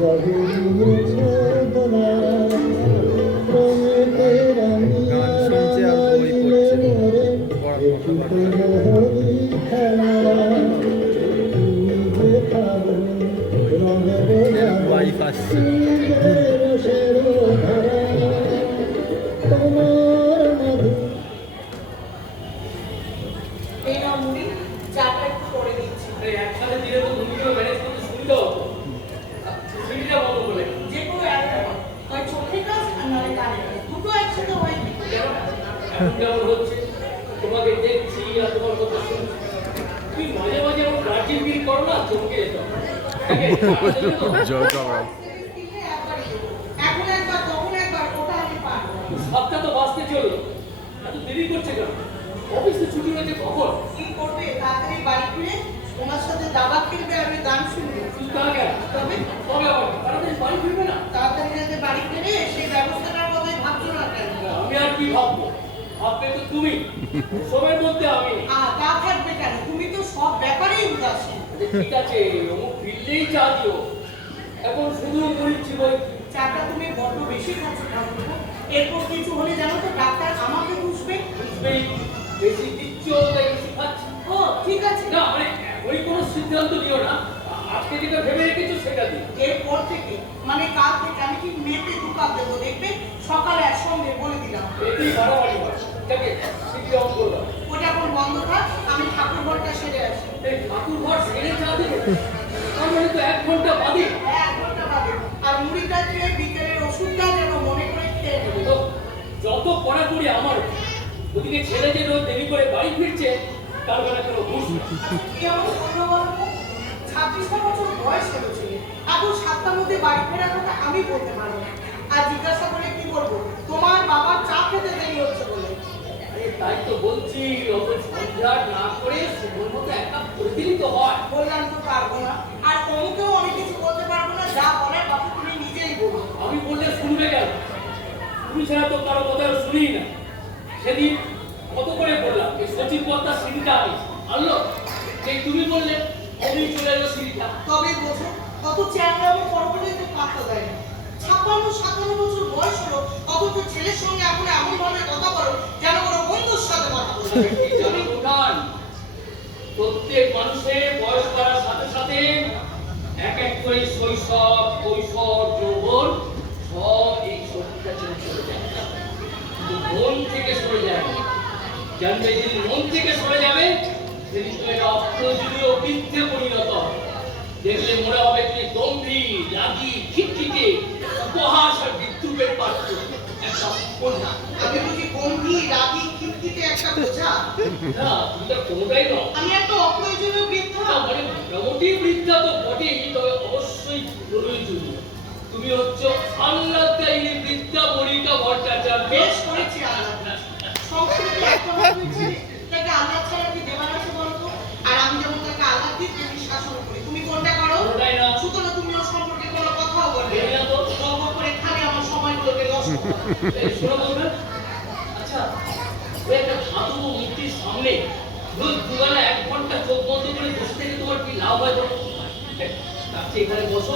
গান শুনছে আর বই পড়ছে ওয়াইফ আসছে তোমাকে দেখছি আর তোমার কথা শুনছি তুমি মাঝে মাঝে আমার গার্জিয়ানগিরি করো না চমকে যেত সপ্তাহ তো বাঁচতে চলো এত দেরি করছে কেন অফিসে ছুটি হয়েছে কখন কি করবে তাড়াতাড়ি বাড়ি ফিরে ওনার সাথে দাবা খেলবে আর আমি গান শুনবো শুধু তা কেন তবে তবে আবার তাড়াতাড়ি বাড়ি ফিরবে না তাড়াতাড়ি যাতে বাড়ি ফিরে সেই ব্যবস্থাটার কথাই ভাবছো না কেন আমি আর কি ভাববো ভাববে তো তুমি সবের মধ্যে আমি তা থাকবে কেন তুমি তো সব ব্যাপারেই উদাসীন ঠিক আছে অমুক ফিরলেই চা দিও এখন শুধু বলছি বই চাটা তুমি বড্ড বেশি খাচ্ছ ঠাকুর এরপর কিছু হলে জানো তো ডাক্তার আমাকে বুঝবে বুঝবেই বেশি দিচ্ছ তাই বেশি খাচ্ছি ও ঠিক আছে না মানে ওই কোনো সিদ্ধান্ত নিও না আজকে যেটা ভেবে রেখেছো সেটা দিও এরপর থেকে মানে কাল থেকে আমি কি মেপে দুকাপ দেবো দেখবে সকালে আর সঙ্গে বলে দিলাম এটাই বাড়াবাড়ি হয় দেখে সিটি অন করলাম ওটা এখন বন্ধ থাক আমি ঠাকুর ঘরটা সেরে আসি এই ঠাকুর ঘর সেরে চা দেবে তার মানে তো 1 ঘন্টা বাদে 1 ঘন্টা বাদে আর মুড়িটা দিয়ে বিকেলের ওষুধটা যেন মনে করে খেয়ে নেবে তো যত কড়াকড়ি আমার ওদিকে ছেলে যে রোজ দেরি করে বাড়ি ফিরছে তার বেলা কোনো হুঁশ নেই। কেমন হলো বলতো 26 বছর বয়স হলো ছেলে এখন 7টার মধ্যে বাড়ি ফেরার কথা আমি বলতে পারবো না আর জিজ্ঞাসা করে কি বলবো তোমার বাবার চা খেতে দেরি হচ্ছে বলে আরে তাই তো বলছি অত ঝঞ্ঝাট না করে সময় মতো এক কাপ করে দিলেই তো হয় বললাম তো পারবো না আর অমুকেও অনেক কিছু বলতে পারবো না যা বলার বাবু তুমি নিজেই বলো আমি বললে শুনবে কেন তুমি ছাড়া তো কারো কথা শুনি না সেদিন কত করে বললাম এই সচিব পদ্মা সিঁড়িটা আমি আনলো সেই তুমি বললে আমি চলে এলো সিঁড়িটা তবে বোঝো কত চ্যাংড়ামো পরবর্তী তো পাত্তা দেয় না 56-57 বছর বয়স হলো অথচ ছেলের সঙ্গে এখন এমন ভাবে কথা বলো যেন কোনো বন্ধুর সাথে কথা বলছো আমি প্রধান প্রত্যেক মানুষের বয়স বাড়ার সাথে সাথে এক এক করে শৈশব কৈশোর যৌবন সব এই শক্তিটা চলে যায় মন থেকে সরে যায় জানবে যেদিন মন থেকে সরে যাবে সেদিন তো এটা অপ্রয়োজনীয় বৃদ্ধে পরিণত হবে দেখলে মনে হবে তুমি গম্ভীর রাগী খিটখিটে উপহাস আর বিদ্রুপের পাত্র একটা কন্যা আমি বুঝি গম্ভীর রাগী খিটখিটে একটা বোঝা না তুমি তো কোনোটাই নও আমি একটা অপ্রয়োজনীয় বৃদ্ধা মানে মোটামুটি বৃদ্ধা তো বটেই তবে অবশ্যই প্রয়োজনীয় তুমি হচ্ছে আহ্লাদদায়ী বৃদ্ধা বনিতা ভট্টাচার্য বেশ করেছি আল্লাহ সংস্কৃতি একটা হয়েছে তাকে আল্লাহ ছাড়া কি দেবার আছে বলতো আর আমি যেমন তাকে আল্লাহ দিই তেমনি শাসন করি তুমি কোনটা করো কোনোটাই না সুতরাং তুমি ওর সম্পর্কে কোনো কথাও বলবে এই না তো গল্প করে খালি আমার সময়গুলোকে নষ্ট করো এই শোনো বলবে আচ্ছা ওই একটা ধাতু মূর্তির সামনে রোজ দুবেলা 1 ঘন্টা চোখ বন্ধ করে বসে থেকে তোমার কি লাভ হয় বলো তার চেয়ে এখানে বসো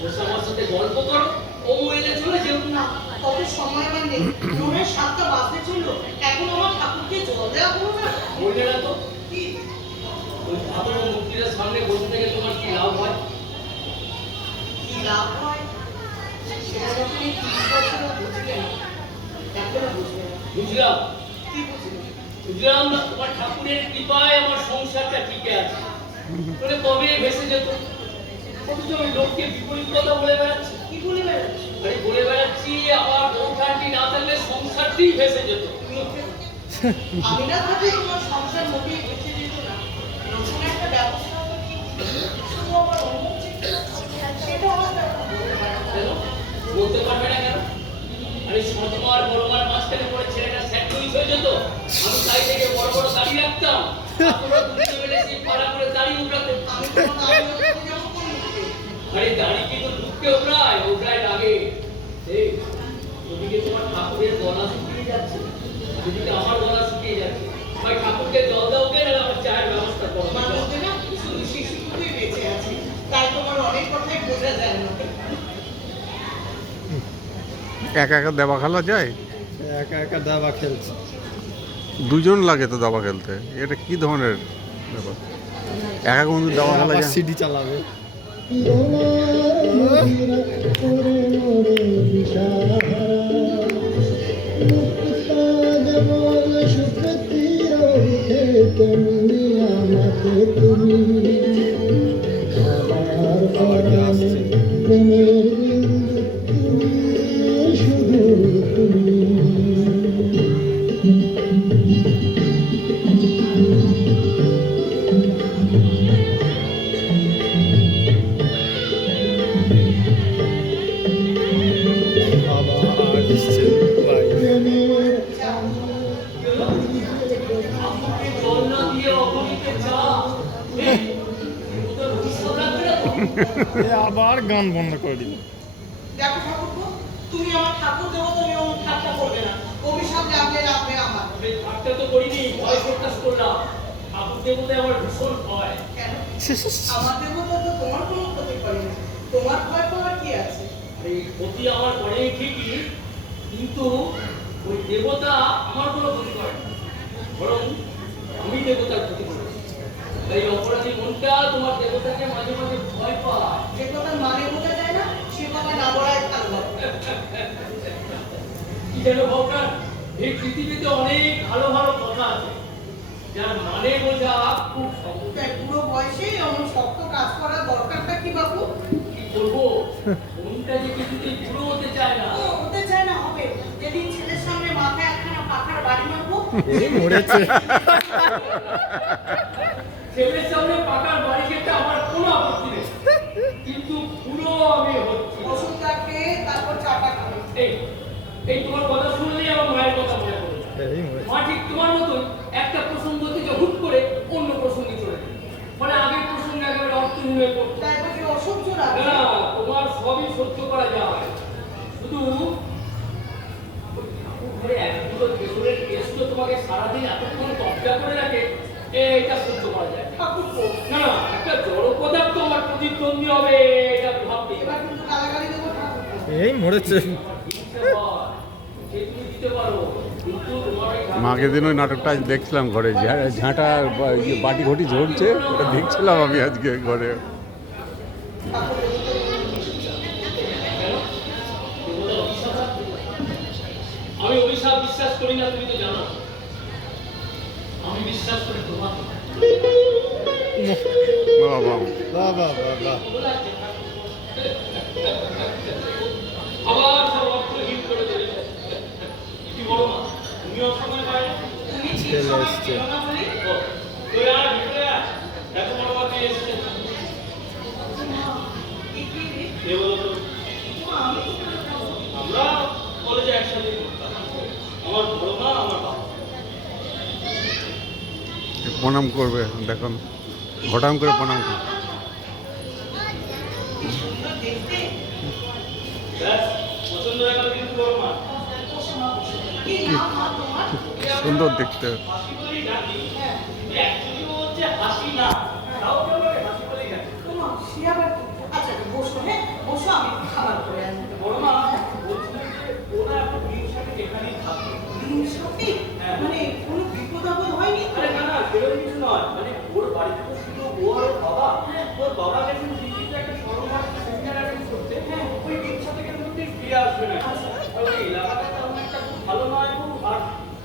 বসে আমার সাথে গল্প করো ও এলে চলে যেও না তবে সময় আমার নেই মনের 7টা বাজতে চলল এখন আমার ঠাকুরকে জল দেওয়া হলো না বললে না তো কি ওই ধাতু মূর্তির সামনে বসে থেকে তোমার কি লাভ হয় কি লাভ হয় সেটা যখন এই 30 বছর বুঝলে না এখনো বুঝলে না বুঝলাম কি বুঝলে বুঝলাম না তোমার ঠাকুরের কৃপায় আমার সংসারটা টিকে আছে তাহলে কবে ভেসে যেত অথচ ওই লোককে বিপরীত কথা বলে বেড়াচ্ছি কি বলে বেড়াচ্ছ আরে বলে বেড়াচ্ছি আমার বউঠানটি না থাকলে সংসারটি ভেসে যেত আমি না ভাবি তোমার সংসার মোটেই বেঁচে যেত না নতুন একটা ব্যবস্থা হতো কি শুধু আমার অমুক সেটা আমার কেন বলতে পারবে না কেন আরে সতমার বড়মার মাঝখানে পড়ে ছেলেটা স্যান্ডউইচ হয়ে যেত আমি তাই থেকে বড় বড় দাড়ি রাখতাম তোমরা দুটো মিলে সেই পাড়া করে দাড়ি উঠাতে আমি কোনো দাঁড়িয়ে যেমন করি আরে দাড়ি কিন্তু ঢুকতে ওপরায় লাগে এই ওদিকে তোমার ঠাকুরের গলা শুকিয়ে যাচ্ছে ওদিকে আমার গলা শুকিয়ে যাচ্ছে ভাই ঠাকুরকে জল দাও কে না আমার চায়ের ব্যবস্থা করো আমার মধ্যে না শুধু শিশুটুকুই বেঁচে আছে তাই তোমার অনেক কথাই বোঝা যায় না একা একা দাবা খেলা যায়? একা একা দাবা খেলছে। দুজন লাগে তো দাবা খেলতে, এটা কি ধরনের ব্যাপার? একা বন্ধু দাবা খেলা আবার যায়? সিডি চালাবে। আবার কি আসছে? আবার আসছে ভাই। আমাকে জল না দিয়ে অগণিতে চা এই, ওদের অভিশাপ রাখবে না তো? এ আবার গান বন্ধ করে দিল। দেখো ঠাকুরপো, তুমি আমার ঠাকুর দেবো, তুমি ওর ঠাট্টা করবে না। অভিশাপ লাগলে লাগবে আমার। এই ঠাট্টা তো করিনি, ভয় প্রকাশ করলাম। ঠাকুর দেবতায় আমার ভীষণ ভয়। কেন? আমার দেবতা তো তোমার কোনো ক্ষতি করে না। তোমার ভয় পাওয়ার কি আছে? এই ক্ষতি আমার করে ঠিকই, কিন্তু ওই দেবতা আমার কোনো ক্ষতি করে না। বরং আমি দেবতার ক্ষতি করি। এই অপরাধী মনটা তোমার দেবতাকে মাঝে মাঝে ভয় পায়। যে কথা মানে বোঝা যায় না, সে কথা না বলাই ভালো। কি যেন ভগবান, এই পৃথিবীতে অনেক ভালো ভালো কথা আছে যার মানে বোঝা খুব সহজ। তাই পুরো বয়সে এমন শক্ত কাজ করার দরকারটা কি বাবু? কি করবো, মনটা যে কিছুতেই পুরো হতে চায় না। ও, হতে চায় না হবে। যেদিন ছেলের সামনে মাথায় একখানা পাখার বাড়ি মারবো, এই মরেছে। ছেলের সামনে পাকার বাড়ি খেতে আমার কোনো আপত্তি নেই, কিন্তু পুরো আমি হচ্ছি। ওষুধটাকে তারপর চাটা খাবে। এই এই তোমার কথা শুনলেই আমার মায়ের কথা মনে পড়ে। এই মরেছে। মা ঠিক তোমার মতন একটা প্রসঙ্গ থেকে হুট করে অন্য প্রসঙ্গে চলে যায়, ফলে আগের প্রসঙ্গে একেবারে অর্থহীন হয়ে পড়তো। তাই বলছি অসহ্য না রাখবে। না, তোমার সবই সহ্য করা যায়, শুধু ওই ঠাকুর ঘরে একগুলো কেশরের কেস তো তোমাকে সারাদিন এতক্ষণ কবজা করে রাখে, এটা সহ্য করা যায় না। ঠাকুরপো, না না, একটা জড় পদার্থ আমার প্রতিদ্বন্দ্বী হবে, এটা আমি ভাবতে এবার কিন্তু গালাগালি দেবো ঠাকুরপো। এই মরেছে। যে তুমি দিতে পারো, কিন্তু তোমার এই আগের দিন ওই নাটকটা আজ দেখছিলাম ঘরে, ঝাঁটা বাটি ঘটি ঝরছে, ওটা দেখছিলাম আমি আজকে ঘরে। আমি অভিশাপ বিশ্বাস করি না, তুমি তো জানো। আমি বিশ্বাস করি তোমাকে। বাবা, বাবা বাবা। আবার সব অর্থহীন করে দিলে। কি বড় মা, তুমিও সময় পাই না। তুমি ঠিক ছেলে সময় এসছে। ছিল না বলি? ও, তুই আর ভিতরে আয়। দেখো বড় মা কে এসছে। কি কি রে? কে বলো তো? মা, আমি কি করে যাবো? আমরা কলেজে একসাথে পড়তাম। আমার বড় মা, আমার বাবা। প্রণাম করবে দেখুন, ঘটাম করে প্রণাম করবে। সুন্দর দেখতে। ব্যাস, পছন্দ হয়ে গেল কিন্তু বড় মা। বসো মা, বসো। কি নাম মা তোমার? সুন্দর দেখতে। হাসি বলেই ডাকি, কিন্তু actually ও হচ্ছে হাসি না। তাও কেউ বলে হাসি বলেই ডাকি। তোমার সে আবার কি? আচ্ছা, বসো, হ্যাঁ বসো, আমি খাবার করে আনি। বড় মা, বলছিলাম যে ওরা এখন বিয়ের সাথে এখানেই থাকে। সত্যি? হ্যাঁ। মানে কোনো বিপদ আপদ হয়নি তো? আরে না না, সেরকম কিছু নয়। মানে ওর বাড়িতে তো শুধু ও আর ওর বাবা। ওর বাবা গেছেন দিল্লিতে একটা সর্বভারতীয় সেমিনার অ্যাটেন্ড করতে। ওই ইচ্ছা থেকে কিন্তু ফিরে আসবে না। আর ওই এলাকাটা তেমন একটা খুব ভালো নয় খুব। আর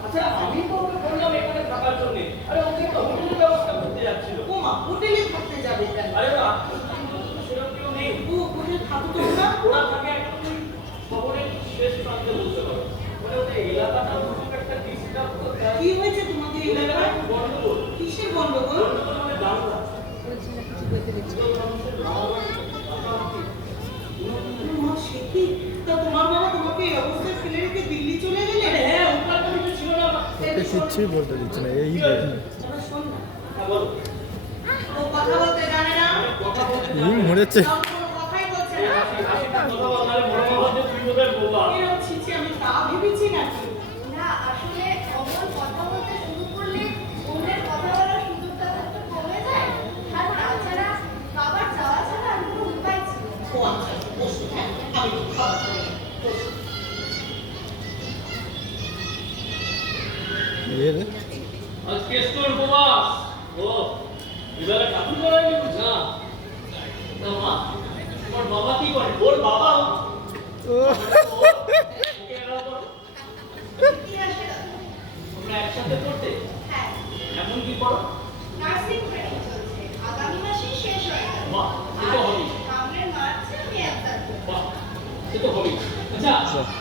আচ্ছা, আমি তো ওকে বললাম এখানে থাকার জন্যে। আরে ওকে তো হোটেলের ব্যবস্থা করতে যাচ্ছিল। ও মা, হোটেলে থাকতে যাবে কেন? আরে ওর আত্মীয়-স্বজন তো সেরকম কেউ নেই। ও হোটেল থাকতো না? ওরা থাকে একদম ওই শহরের শেষ প্রান্তে বলতে পারো। মানে ওদের এলাকাটা খুব একটা ডিস্টার্ব তো দেয়। কি হয়েছে তোমাদের এই এলাকায়? এলাকায় খুব গন্ডগোল। কিসের গন্ডগোল? গন্ডগোল মানে দাঙ্গা। মা, সে কি? তা তোমার বাবা তোমাকে এই অবস্থায় ফেলে রেখে দিল্লি চলে গেলে? আরে হ্যাঁ, উপায় তো কিছু ছিল না। ওকে কিচ্ছুই বলতে দিচ্ছে না, এই দেখুন। ওরা শোন না। হ্যাঁ, বলো। ও কথা বলতে জানে না? কথা বলতে এই মরেছে। তাও কোনো কথাই বলছে না? হাসি হাসি কথা বল, নাহলে বড় মা হচ্ছে তুই বোধহয় বোবা। এরকম ছিছি, আমি তা ভেবেছি নাকি? না, আসলে অমন কথা বলতে শুরু করলে অন্যের কথা বলার সুযোগটা তো একটু কমে যায়। আর তাছাড়া বাবার যাওয়া ছাড়া আর কোনো উপায় ছিল না। ও আচ্ছা, বসো, হ্যাঁ, আমি খাবার করে আনি। বসো। এবারে ঠাকুর করা না না মা তোমার বাবা কি করে ওর বাবা ওকে এলাও করো তোমরা একসাথে পড়তে হ্যাঁ, এমন কি করো নার্সিং ট্রেনিং চলছে। আগামী মাসেই শেষ হয়ে যাবে। বাহ সে তো হবেই সামনের মার্চে আমি একদম বাহ সে তো হবেই আচ্ছা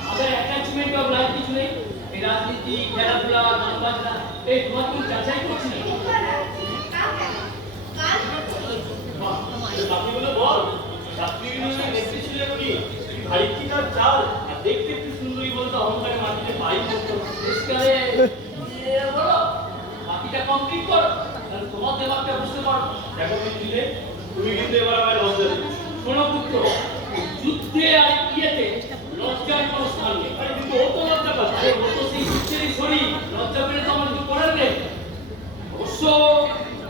আমাদের অ্যাটাচমেন্ট অফ লাইফ কিছু নেই এই রাজনীতি খেলাধুলা গান বাজনা এই তোমার কোনো যাচাই করছি না বাহ বাকিগুলো বল ছাত্রীগুলো নেত্রী ছিল কি ভাই কি তার চাল আর দেখতে একটু সুন্দরী বলতো অহংকারে মাটিতে পাই করতো এসকালে বলো বাকিটা কমপ্লিট করো তাহলে তোমার দেবারটা বুঝতে পারো দেখো দিলে তুমি কিন্তু এবার আমার লজ্জা দিচ্ছ শোনো পুত্র যুদ্ধে আর ইয়েতে লজ্জার কোনো স্থান নেই আরে কিন্তু ও তো লজ্জা পাচ্ছে আরে ও তো সেই যুদ্ধেরই শরীর লজ্জা পেলে তো আমার কিছু করার নেই অবশ্য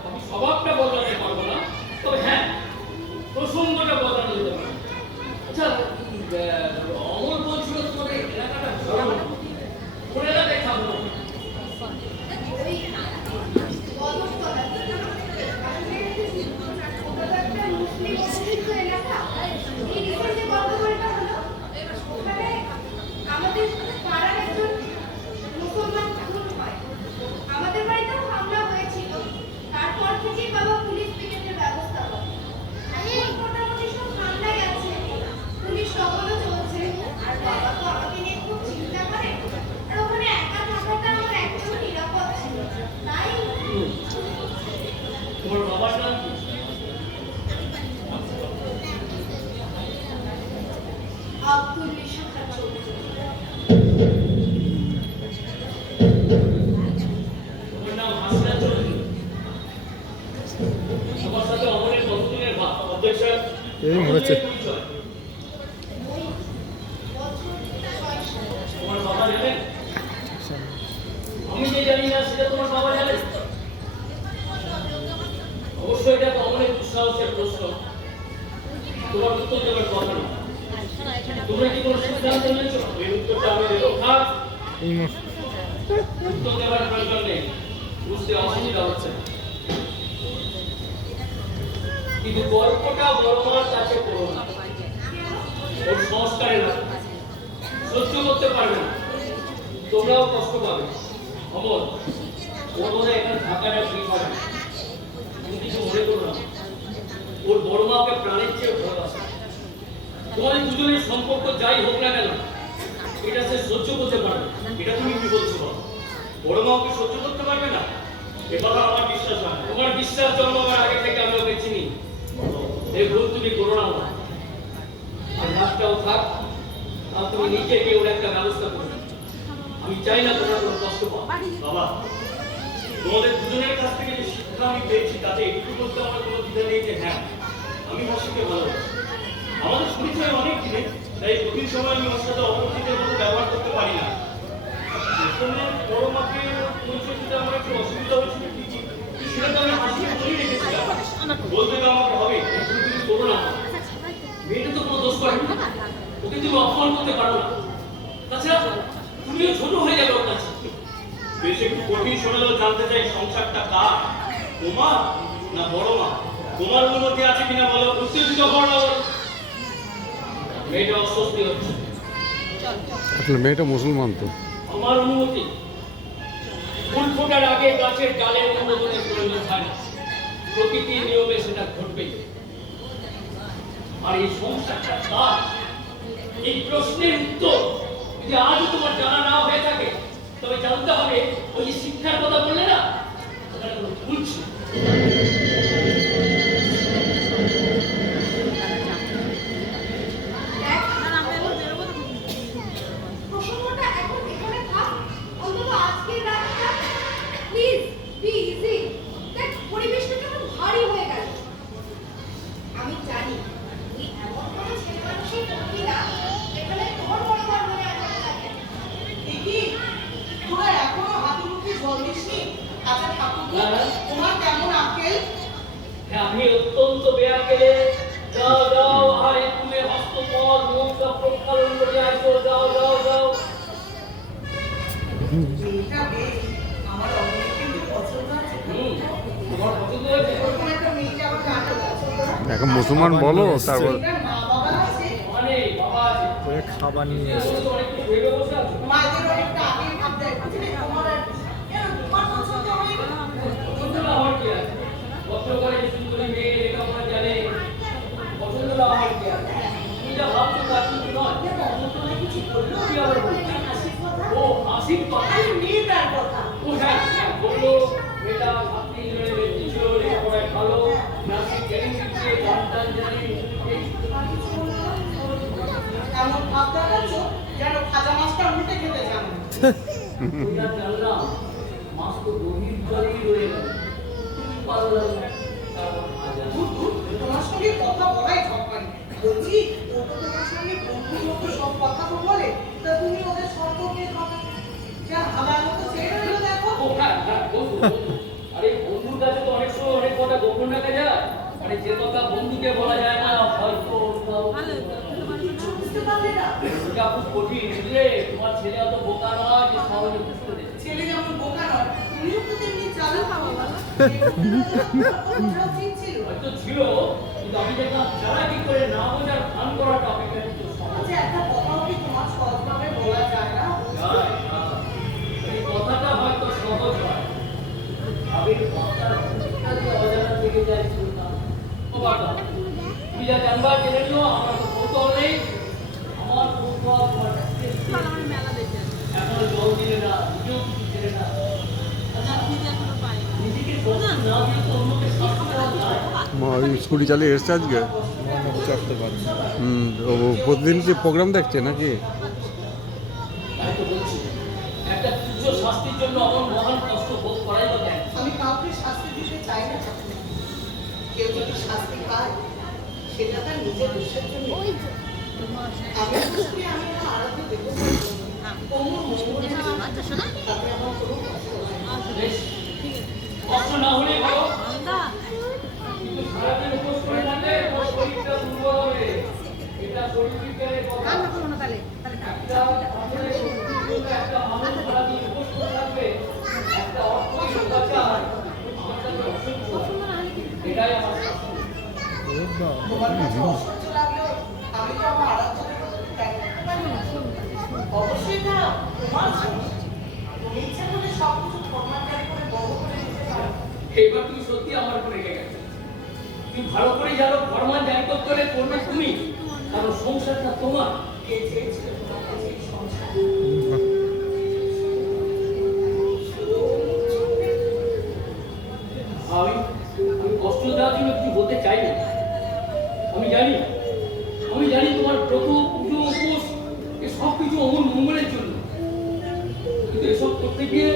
আমি স্বভাবটা বদলাতে পারবো না তবে হ্যাঁ প্রসঙ্গটা বদলানো যেতে পারে আচ্ছা অমর বলছিল তোমাদের এলাকাটা ভালো কোন এলাকায় থাকবো আমাদের বাড়িতেও হামলা হয়েছিল তারপর থেকেই বাবা পুলিশ পিকেটের ব্যবস্থা করে এখন মোটামুটি সব ঠান্ডাই আছে পুলিশ টহলও চলছে আর বাবা তো আমাকে নিয়ে খুব চিন্তা করে আর ওখানে একা থাকাটা আমার একদম নিরাপদ ছিল না। তাই তোমার বাবার নাম কি আব্দুল নিশাখার চৌধুরী। তোমার নাম হাসনা চৌধুরী আমার সাথে অমরের কতদিনের অধ্যক্ষ এই মরেছে ওই বছর 6 সাল। তোমার বাবা জানেন আমি যে জানি না সেটা তোমার বাবা জানে অবশ্যই এটা তো অনেক দুঃসাহসের প্রশ্ন তোমার উত্তর দেওয়ার কথা না তোমরা কি কোনো সিদ্ধান্ত নিয়েছো এই উত্তরটা আমি দেবো থাক এই মাস উত্তর দেওয়ার প্রয়োজন নেই বুঝতে অসুবিধা হচ্ছে কিন্তু গল্পটা বড় মার কাছে করো না ওর সংস্কারে না সহ্য করতে পারবে না তোমরাও কষ্ট পাবে অমর ওর মনে এখানে থাকার আর ঠিক হবে না। তুমি কিছু মনে করো না ওর বড় মাকে প্রাণের চেয়ে ভালোবাসে তোমাদের দুজনের সম্পর্ক যাই হোক না কেন এটা সে সহ্য করতে পারবে এটা তুমি কি বলছো বলো বড় মাকে সহ্য করতে পারবে না এ কথা আমার বিশ্বাস হয় না। তোমার বিশ্বাস জন্মাবার আগে থেকে আমি ওকে চিনি এই ভুল তুমি করো না আমার। আর রাতটাও থাক আর তুমি নিজে গিয়ে ওর একটা ব্যবস্থা করো আমি চাই না তোমরা কোনো কষ্ট পাও বাবা তোমাদের দুজনের কাছ থেকে যে শিক্ষা আমি পেয়েছি তাতে একটু বলতে আমার কোনো দ্বিধা নেই যে হ্যাঁ আমি হাসিকে ভালোবাসি আমাদের পরিচয় অনেক দিনে তাই কঠিন সময় আমি ওর সাথে অপরিচিতের মতো ব্যবহার করতে পারি না এখানে বড় মাকে পরিচয় দিতে আমার একটু অসুবিধা হয়েছিল ঠিকই সেটা তো আমি হাসিকে বলেই রেখেছিলাম বলতে তো আমাকে হবে তুমি কিছু করো না মেয়েটা তো কোনো দোষ করেনি ওকে তুমি অপমান করতে পারো না তাছাড়া তুমিও ছোট হয়ে যাবে ওর কাছে বেশ একটু কঠিন শোনালেও জানতে চাই সংসারটা কার তোমার না বড় মা তোমার অনুমতি আছে কিনা বলো উত্তেজিত হও না বলো মেয়েটা অস্বস্তি হচ্ছে আসলে মেয়েটা মুসলমান তো আমার অনুমতি ফুল ফোটার আগে গাছের ডালের অনুমোদনের প্রয়োজন হয় না প্রকৃতির নিয়মে সেটা ঘটবেই আর এই সংসারটা কার এই প্রশ্নের উত্তর যদি আজও তোমার জানা না হয়ে থাকে তবে জানতে হবে ওই যে শিক্ষার কথা বললে না ওখানে কোনো ভুল ছিল প্রসঙ্গটা এখন এখানে থাক অন্তত আজকের রাতটা প্লিজ বি ইজি দেখ পরিবেশটা কেমন ভারী হয়ে গেল আমি জানি তুই এমন কোনো ছেলে মানুষই করবি না যেখানে তোর বড় ঘর মনে থাকে দিদি তোরা এখনো হাতে মুখে জল দিসনি আচ্ছা ঠাকুর তোমার কেমন আক্কেল হ্যাঁ আমি অত্যন্ত বেয়াকেলে যাও যাও আরে তুমি হস্তপদ মুখটা প্রক্ষালন করে আসো যাও যাও যাও মেয়েটা বেশ আমার অনেক কিন্তু পছন্দ আছে তোমার পছন্দ হয়েছে ওরকম একটা এখন মুসলমান বলো তারপর এটার মা বাবা আছে, মানে বাবা আছে ওই খাবার নিয়ে এসে তুমি তো অনেক কিছু ভেবে বসে আছো। মায়েদের অনেকটা আগে ভাবতে হয়, বুঝলে? তোমার আর কি? কেন তোমার পছন্দ হয়নি? পছন্দ না হওয়ার কি আছে? কষ্ট করে সুন্দরী মেয়ে লেখাপড়া জানে, পছন্দ না হওয়ার কি আছে? তুমি যা ভাবছো তা কিন্তু নয়। কিছু বললো? কি আবার বলছো? হাসির কথা? ও হাসির কথা। আরে মেয়েটার কথা। ও হ্যাঁ, হ্যাঁ, বললো মেয়েটা ছাত্রী হিসেবে বেশি ছিল, লেখাপড়ায় ভালো, নাচে ট্রেনিং দিচ্ছে, গান টান জানে, এই এমন ভাব দেখাচ্ছ যেন খাজা মাছটা উল্টে খেতে জানো। ওই যা জানলাম, মাছ তো গভীর জলেই রয়ে গেল। তুমি পারলে না, তারপর হাজার। তোমার সঙ্গে কথা বলাই ঠকানি। বলছি, ও তো তোমার সঙ্গে বন্ধুর মতো সব কথা তো বলে, তা তুমি ওদের সম্পর্কে কথা যা হালার মতো ছেড়ে রইলো দেখো। ও হ্যাঁ, হ্যাঁ, বন্ধু, বন্ধু। আরে বন্ধুর কাছে তো অনেক সময় অনেক কথা গোপন রাখা যায়। আরে যে কথা বন্ধুকে বলা যায় না, হয়তো বুঝতে পারলে না? এটা খুব কঠিন, বুঝলে? তোমার ছেলে অত বোকা নয় যে সহজে বুঝতে দেবে। ছেলে যেমন বোকা নয়, তুমিও তো তেমনি চালাক পাবো বলো। উচিত ছিল। হয়তো ছিল, কিন্তু আমি দেখলাম যারা কি করে না বোঝার ভান করাটা অপেক্ষা কিন্তু সহজ। আচ্ছা, একটা কথাও কি তোমার সহজভাবে বলা যায় না? যায়, হ্যাঁ। এই কথাটা হয়তো সহজ হয়। আবেগ মাথার ভূমিকা যে অজানা থেকে যায় শুনতা। ও বাবা, তুমি যা জানবা জেনে নিও, আমার তো কৌতূহল নেই। আমার কৌতূহল তোমার কাছে। এখনো জল দিলে না, নিজেও কিছু জেনে না। আচ্ছা, নিজেকে কষ্ট না দিয়ে তো অন্যকে শাস্তি দেওয়া যায়। মা ওই স্কুটি চালিয়ে এসছে আজকে মনে চড়তে পারে না। ও প্রতিদিন কি প্রোগ্রাম দেখছে নাকি? তাই তো বলছি, একটা তুচ্ছ শাস্তির জন্য আমার মহান কষ্ট ভোগ করাই বা কেন? আমি কাউকে শাস্তি দিতে চাই না। কেউ যদি শাস্তি পায়, সেটা তার নিজের দোষের জন্য। আমি খুশি, আমি আমার আরাধ্য দেবো। কোমর মঙ্গলের জন্য। তাতে আমার কোনো কষ্ট হয় না। বেশ, কষ্ট না হলেই ভালো। কিন্তু সারাদিন উপোস করে থাকলে ওর শরীরটা দুর্বল হবে। এটা শরীর বিজ্ঞানের কথা। একটা মানুষ সারাদিন উপোস করে থাকবে, একটা অর্থনৈতিক বাঁচার, আমার কাছে অসহ্য। এটাই আমার শাস্তি। ও বাবা। তোমার কাছে অসহ্য লাগলেও আমি তো আমার আরাধ্য দেবতাকে ত্যাগ করতে পারি না। অবশ্যই না, তোমার জিনিস। তুমি ইচ্ছে করলে সবকিছু ফরমাটকারী করে বন্ধ করে দিতে পারো। এবার তুমি সত্যি আমার উপর রেগে গেছো। তুমি ভালো করে জানো ফরমান জারি করতে হলে করবে তুমি, কারণ সংসারটা তোমার। কে চেয়েছিল তোমার কাছে এই সংসার? আমি আমি কষ্ট দেওয়ার জন্য কিছু বলতে চাই না। আমি জানি তোমার ব্রত পুজো উপোস এ সব কিছু অমর মঙ্গলের জন্য, কিন্তু এসব করতে গিয়ে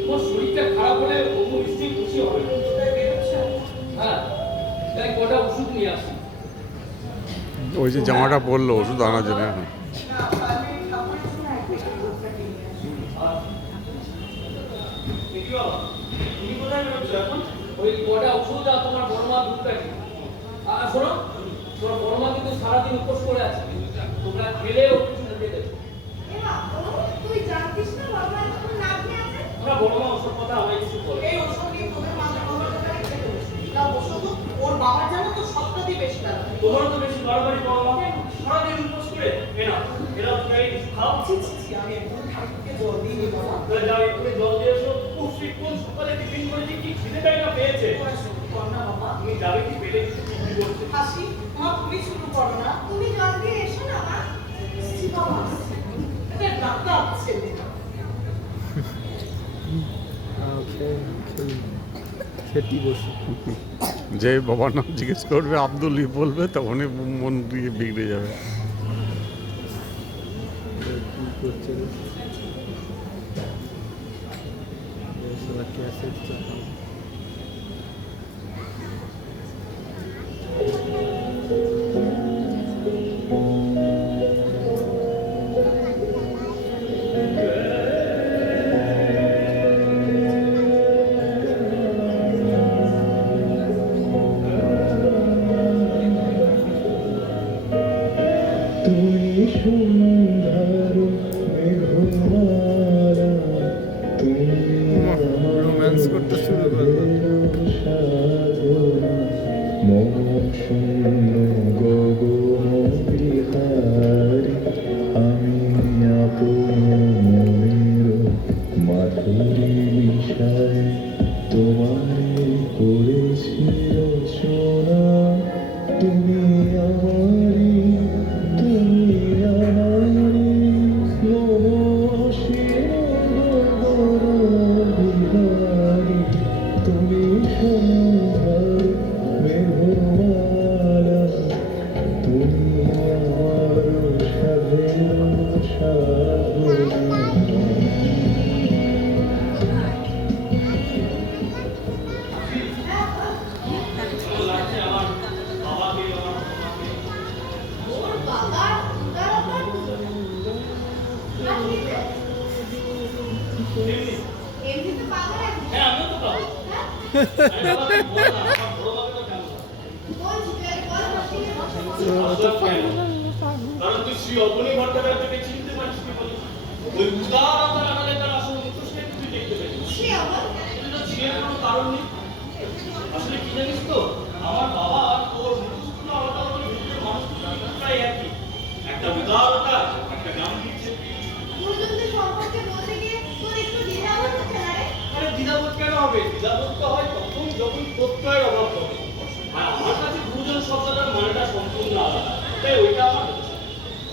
তোমার শরীরটা খারাপ হলে অমর নিশ্চয়ই খুশি হবে না। তাই বেরোচ্ছে? হ্যাঁ, তাই কটা ওষুধ নিয়ে আসি। ওই যে জামাটা পরলো ওষুধ আনার জন্য এখন। না, আমি ঠাকুরের জন্য একটা ওষুধ নিয়ে আসি। তুমি কোথায় বেরোচ্ছো এখন? ওই কটা ওষুধ আর তোমার বড় মা দুধ প্যাকেট। আর শোনো, তোমার বড় মা কিন্তু সারাদিন উপোস করে আছে, তোমরা খেলে ও কিছু মুখে দেবে। তুই জানতিস না বাবা এখন নামে আছে? তোমরা বড় মা ওসব কথা আমায় কিছু বলে। এই ওষুধ নিয়ে তোদের মাঝে মাঝে খেতে বসে। না, ওষুধ তো ওর বাবার জানো তো সবটাতেই বেশি লাগে। তোমারও তো বেশি বাড়াবাড়ি বড় মা, সারাদিন উপোস করে এরা তুমি কিছু খাও। ছি, ছি, ছি, আমি এখন ঠাকুরকে জল দিই নি বাবা। তাহলে যাও একটু জল দিয়ে এসো। পুষ্টি কোন সকালে টিফিন করেছি, কি খিদেটাই না পেয়েছে। কর না বাবা। তুমি যাবে কি পেটে কিছু টিফিন করছে। হাসি, মা তুমি শুরু করো না। তুমি জল দিয়ে এসো না মা। ছি বাবা, এটা ডাক্তার ছেলে। খেটি বসে। যে বাবার নাম জিজ্ঞেস করবে আব্দুল বলবে তখনই মন দিয়ে বিগড়ে যাবে। কি করছে রে? শালা ক্যাসেট চালাও। তুমি সুন্দর মেঘমালা, তুমি রোম্যান্স করতে শুরু করলো। সাধনা, মোহ শূন্য গগন বিহারি আমি আপন মনের মাধুরী মিশায় তোমারে করেছি রচনা তুমি আমারি বিহারি তুমি সুন্দর মেঘমালা তুমি আমার সাধের সাধনা কেমন লাগছে আমার বাবাকে, আমার মামাকে? ওর বাবা উদারতা এমনি? এমনিতে পাগল একদম। হ্যাঁ, আমিও তো পাবো। হ্যাঁ? আরে বাবা, তুমি বলো না, আমার বড় বাবাকে তো জানো না। বলছি তুই বল বসিয়ে বসে আসলে কেন? কারণ তুই শ্রী অবনী ভট্টাচার্যকে চিনতে পারিস কি বলিস? ওই উদারতার আড়ালে তার আসল মুখোশটাকে তুই দেখতে পেলি। সে আমার এটা চিনের কোনো কারণ নেই। আসলে কি জানিস তো, আমার বাবা আর তোর মুখোশগুলো আলাদা আলাদা, ভিতরের মানুষগুলো প্রায় একই। একটা উদারতা, একটা গাম্ভীর্য। গুরুজনদের সম্পর্কে বলতে গিয়ে তোর একটু দ্বিধাবোধ হচ্ছে না রে? আরে দ্বিধাবোধ কেন হবে? দ্বিধাবোধ তো হয় তখন যখন প্রত্যয়ের অভাব হবে। আর আমার কাছে গুরুজন শব্দটার মানেটা সম্পূর্ণ আলাদা, তাই ওইটা আমার হচ্ছে।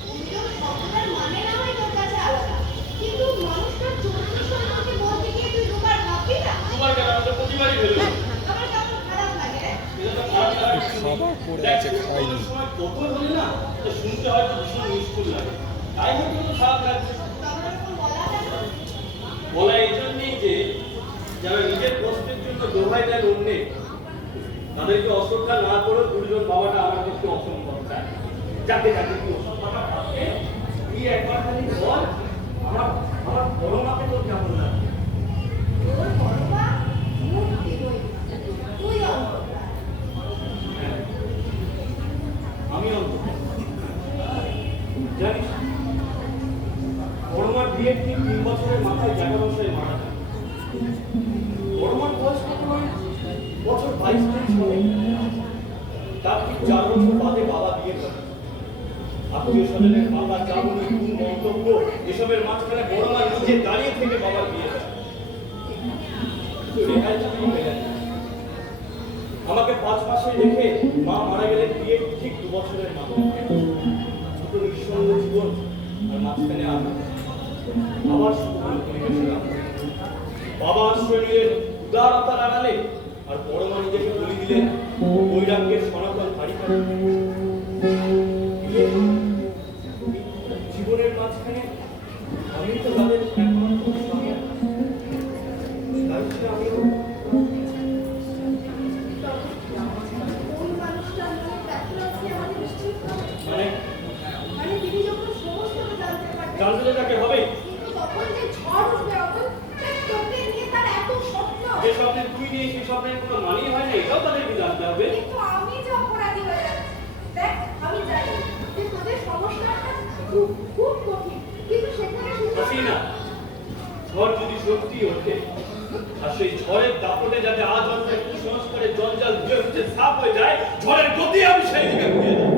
গুরুজন শব্দটার মানে না হয় তোর কাছে আলাদা, কিন্তু মানুষটার চরিত্র সম্পর্কে বলতে গিয়ে তুই দুবার ভাববি না? তোমার কেন আমাদের প্রতিবারই ভেবে আমার কেমন খারাপ লাগে রে? এটা তো খারাপ লাগার কিছু নেই। খাবার পড়ে দেখ, আছে, খাইনি। কোনো সময় কঠোর হলে না, তো শুনতে হয়তো ভীষণ নিষ্ঠুর লাগে। তাই হয়তো তো খারাপ লাগছে। তখন ওরকম বলা যায় না? বলা এই জন্যেই যে যারা নিজের কষ্টের জন্য দোহাই দেন অন্যে, তাদেরকে অশ্রদ্ধা না করে গুরুজন বাবাটা আমার ক্ষেত্রে অসম্ভব চায়। যাকে যাকে তুই অসম্ভবটা ভাবছে, তুই একবার খালি বল, আমার আমার বড় মাকে তোর কেমন লাগে? তোর বড় মা মূর্তি বই, তুই অন্ধকার। হ্যাঁ, আমি অন্তত জানিস, বড় মার বিয়ের ঠিক 3 বছরের মাথায় জায়গা বসায় মারা যায়। বড় মার বয়স কত নয়, বছর 22-23 হবে। তার ঠিক 4 বছর বাদে বাবা বিয়ে করে। আত্মীয় স্বজনের বাবা চাউনি কোন মন্তব্য এসবের মাঝখানে বড় মা নিজে দাঁড়িয়ে থেকে বাবার বিয়ে দেয়। তো রেহাইটা আমি পেয়ে যাই। আমাকে 5 মাসে রেখে মা মারা গেলেন বিয়ের ঠিক 2 বছরের মাথায়। ছোট নিঃসঙ্গ জীবন, আর মাঝখানে আমি আবার সুন্দর পরিবেশে রাখবো। বাবা আশ্রয় নিলেন উদারতার আড়ালে, আর বড় মা নিজেকে বলি দিলেন বৈরাগ্যের সনাতন হারিকা। জীবনের মাঝখানে আমি তো তাদের একমাত্র সহায়। তাই সে আমিও কোন মানুষটার মনে ব্যথা আছে আমাদের নিশ্চিত নয়। মানে মানে তিনি যখন সমস্তটা জানতে পারবেন, জানতে তো তাকে হবেই। কিন্তু তখন যে ঝড় উঠবে অতল, তোকে নিয়ে তার এত স্বপ্ন। যে স্বপ্নের তুই নেই, সেই স্বপ্নের কোনো মানেই হয় না, এটাও তাদেরকে জানতে হবে। কিন্তু আমি যে অপরাধী হয়ে যাচ্ছি। দেখ, আমি জানি যে তোদের সমস্যাটা খুব খুব কঠিন, কিন্তু সেখানে শুধু হাসি না, ঝড় যদি সত্যি ওঠে, আর সেই ঝড়ের দাপটে যাতে আজ অন্তরে কুসংস্কারের জঞ্জাল ধুয়ে উঠে সাফ হয়ে যায়, ঝড়ের গতি আমি সেই দিকে ঘুরিয়ে দেবো।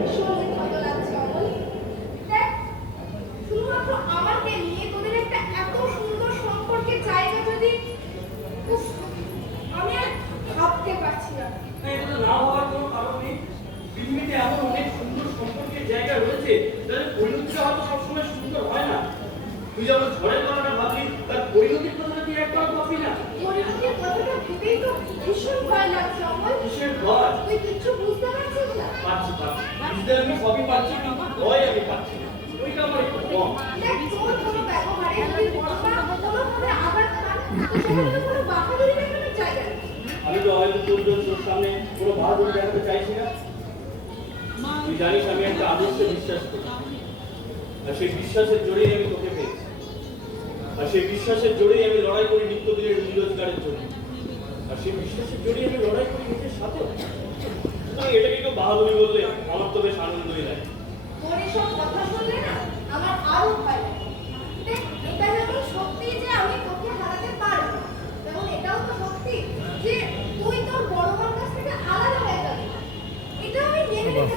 ভীষণ ভালো লাগছে অমল। দেখ, শুধুমাত্র আমাকে নিয়ে তোদের একটা এত সুন্দর সম্পর্কের জায়গা যদি, উফ, আমি আর ভাবতে পারছি না। না, এটা তো না হওয়ার কোনো কারণ নেই। পৃথিবীতে এমন অনেক সুন্দর সম্পর্কের জায়গা রয়েছে, যাদের পরিণতিটা হয়তো সবসময় সুন্দর হয় না। তুই যেমন ঝড়ের কথাটা ভাবলি, তার পরিণতির কথাটা তুই একবার ভাববি না। পরিণতির কথাটা ভেবেই তো ভীষণ ভয় লাগছে অমল। কিসের ভয়? তুই কিচ্ছু বুঝতে পারছিস না? পাচ্ছি। বুঝতে আমি সবই পাচ্ছি, কিন্তু ভয় আমি পাচ্ছি না। ওইটা আমার একটু কম। দেখ, তোর কোনো ব্যবহারে যদি বড়মা কোনোভাবে আঘাত পান, তো সেখানে তো কোনো বাহাদুরি দেখানোর জায়গা নেই। আমি তো হয়তো তোর সামনে কোনো বাহাদুর দেখাতে চাইছি না। তুই জানিস আমি একটা আদর্শে বিশ্বাস করি, আর সেই বিশ্বাসের জোরেই আমি তোকে পেয়েছি। আর সেই বিশ্বাসের জোরেই আমি লড়াই করি নিত্যদিনের রুজি রোজগারের জন্য। আর সেই বিশ্বাসের জোরেই আমি লড়াই করি নিজের সাথে। সুতরাং এটাকে কেউ বাহাদুরি বললে আমার তো বেশ আনন্দই লাগে। তোর এসব কথা শুনলে না আমার আরো ভয় লাগে। দেখ, এটা যেমন সত্যি যে আমি তোকে হারাতে পারবো, তেমন এটাও তো সত্যি যে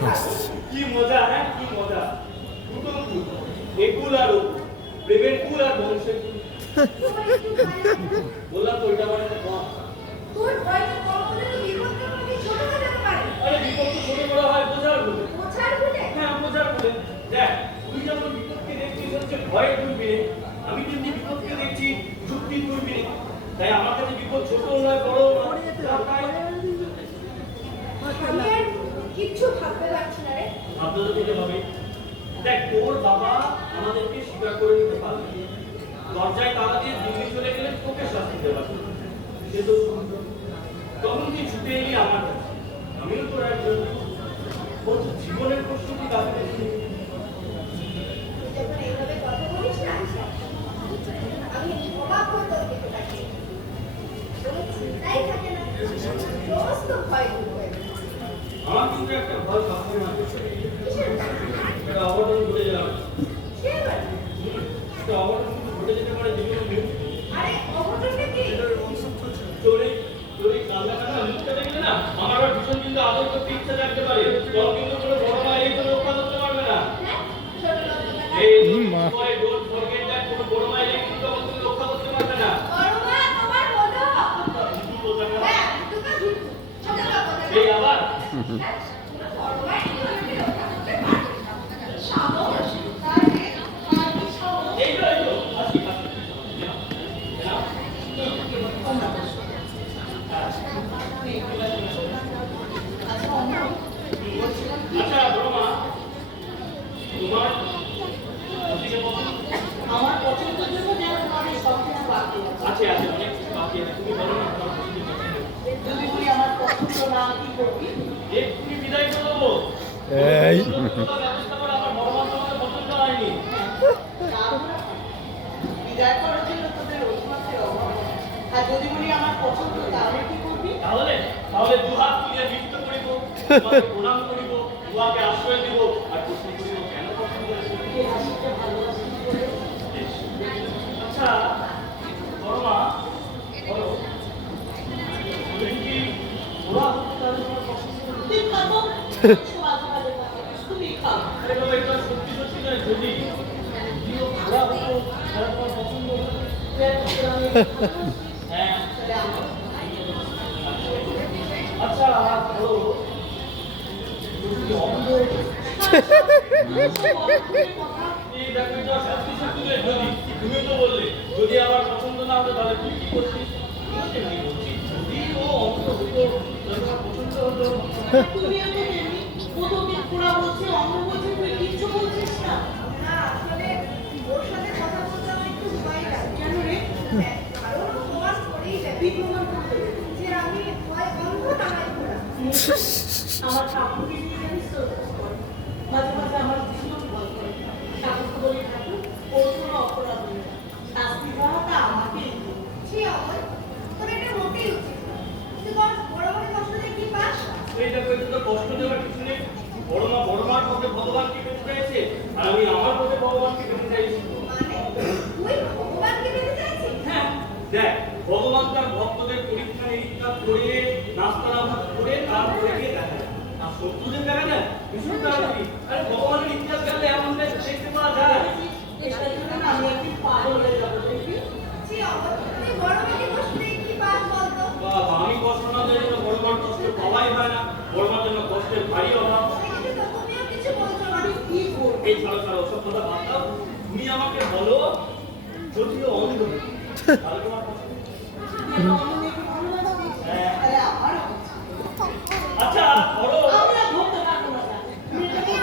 কি মজা, হ্যাঁ কি মজা। দুটো কুল, একুল আর ওকুল, প্রেমের কুল আর বংশের কুল। বললাম তো ওইটা মানে কম। তোর বয়স কম হলে তো বিপদটা খুবই ছোট হয়ে যেতে পারে। আরে বিপদ তো ছোট বড় হয় বোঝার ভুলে। বোঝার ভুলে? হ্যাঁ বোঝার ভুলে। দেখ তুই যেমন বিপদকে দেখছিস হচ্ছে ভয়ের দূরবীনে, আমি কিন্তু বিপদকে দেখছি যুক্তির দূরবীনে। তাই আমার কাছে বিপদ ছোট নয় বড় নয়। তাই আমি আর কিচ্ছু ভাবতে পারছি না রে। ভাবতে তো দিতে হবে। দেখ তোর বাবা আমাদেরকে স্বীকার করে নিতে পারবে, দরজায় তালা দিয়ে দিল্লি চলে গেলে তোকে শাস্তি দেওয়া সে তো শুনতো। তখন তুই ছুটে এলি আমার কাছে, আমিও তোর একজন। ওর জীবনের প্রশ্নটি কাছে তুই যখন এইভাবে কথা বলিস না, আমি অবাক হয়ে তোর দিকে তাকিয়ে। কোনো চিন্তাই থাকে না, সমস্ত ভয় দূর হয়ে যায়। আমার কিন্তু একটা ভয় কাছে না, কিসের ভয়? একটা অঘটন ঘটে যাওয়ার। সে আবার কি? একটা অঘটন কিন্তু ঘটে যেতে পারে জীবনে। আরে অঘটনটা কি? চোরে চোরে কান্না কান্না মুখটা দেখলে না আমার আবার ভীষণ কিন্তু আদর করতে ইচ্ছা জাগতে পারে। তখন কিন্তু কোনো বড় মা এই তো রক্ষা করতে পারবে না। হ্যাঁ? ছোট লোকটা। এই মা। ভয় ডোন্ট ফরগেট দ্যাট কোনো বড় মা এই কিন্তু তখন তুমি রক্ষা করতে পারবে না। বড় মা তোমার বলো। কি বলতে পারবে? হ্যাঁ, দুটো ঝুঁকু। ছোট লোকটা। এই আবার হ্যাঁ, বড় মা কি আমাকে রক্ষা করতে পারবে? সাহস, তার আর কি সাহস? এই তো আসি আসি। না আচ্ছা বড় মা তোমার ওদিকে বলো। আমার পছন্দের জন্য যেন আমি সব কিছু বাকি আছে। আছে আছে অনেক বাকি আছে, তুমি বলো না তোমার পছন্দ কি? যদি তুই আমার পছন্দ না কি করবি? এক্ষুনি বিদায় করে দেবো। এই। ব্যবস্থা করে আমার বড় মা তোমাকে পছন্দ হয়নি। তারপর বিদায় করার জন্য তোদের অভিমতের অভাব। আর যদি বলি আমার পছন্দ তাহলে কি করবি? তাহলে তাহলে দুহাত তুলে নৃত্য করিব, তোমাকে প্রণাম করিব, তোমাকে আশ্রয় দিব আর প্রশ্ন করিব কেন পছন্দ করেছো? এই হাসিটা ভালোবাসি বলে আচ্ছা বড় মা বলো, তুমি কি ওরা তাহলে তোমার পছন্দ করো? তুই খাবো মাঝে মাঝে তুমি খাও। আরে বাবা এটা সত্যি সত্যি নয়, যদি যদিও ওরা হতো তারা তোমার পছন্দ হতো। হ্যাঁ আচ্ছা বলো, তুমি অন্ধ এই ব্যাপারটা সত্যি সত্যি নয়, যদি তুমি তো বললে যদি আমার পছন্দ না হতো তাহলে তুই কি করছিস? আমি বলছি যদি ও অন্ধ হতো তাহলে তোমার পছন্দ হতো। তুমি এত তেমনি ও তোকে পুরা বলছে অন্য বলছে তুই কিচ্ছু বলছিস না। না, আসলে ওর সাথে কথা বলতে আমার একটু ভয় লাগে। কেন রে? হ্যাঁ, কারণ ও প্রমাণ করেই দেবে তুই প্রমাণ করতে হবে। যে আমি ভয় অন্ধ না হয় ঘোড়া। আমার ঠাকুরকে নিয়ে জানিস তো মাঝে মাঝে আমার ভীষণ ভয় করে। ঠাকুরকে বলি ঠাকুর ওর কোনো অপরাধ নেই, শাস্তি দেওয়াটা আমাকেই দিতে হবে। ছি অমল, তোর এটা মোটেই উচিত না। তুই বড় বড় কষ্ট দিয়ে কি পাস? এই দেখো একটু তো কষ্ট দেওয়ার কিছু নেই। বড় মার পথে ভগবানকে পেতে চাইছে আর আমি আমার পথে ভগবানকে পেতে চাইছি। মানে তুই ভগবানকে পেতে চাইছিস? হ্যাঁ দেখ ভগবান তার ভক্তদের পরীক্ষা নিরীক্ষা করে নাস্তা নামাজ করে তারপরে গিয়ে দেখা যায়। আর শত্রুদের দেখা যায় ভীষণ তাড়াতাড়ি। আরে ভগবানের ইতিহাস জানলে এমন দেখতে পাওয়া যায়। এটার জন্য না আমি একদিন পাগল হয়ে যাবো দেখবি। ছি অমল, তুই বড় মাকে কষ্ট দিয়ে কি পাস বলতো? বাবা আমি কষ্ট না দিলে তো বড় মার কষ্ট পাওয়াই হয় না। বড় মার জন্য কষ্টের ভারী অভাব। কিন্তু তো তুমিও কিছু বলছো না। আমি কি করবো? এই ছাড়ো ছাড়ো ওসব কথা বাদ দাও। তুমি আমাকে বলো যদিও অন্ধ তাহলে তোমার পছন্দ? তুই একটা অন্য মেয়েকে ভালোবাসিস? হ্যাঁ। তাহলে আমারও আচ্ছা বলো আমরা ধরতে পারবো না তাকে। তুমি এটাকে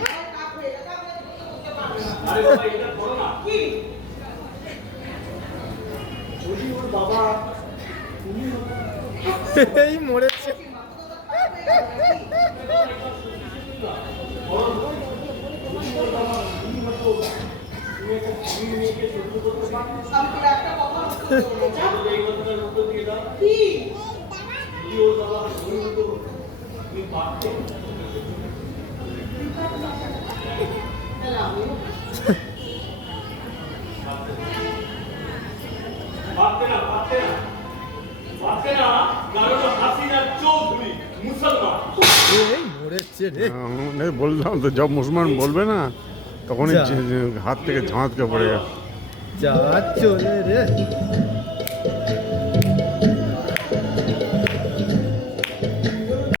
ভয় কাক হয়ে গেছে, আমরা ধরতে পারবো না। আরে বাবা এটা করো না। কি? যদি ওর বাবা তুমি হতো এই মরেছে। আমি তোর একটা কথা বলতে চাই। কি? তাহলে আমিও কারণ হাসিনা চৌধুরী মুসলমান। এই মরে মরেছে রে। বললাম তো, জব মুসলমান বলবে না তখনই যা। হাত থেকে ঝাঁতকে পড়ে গেল। যা চলে রে।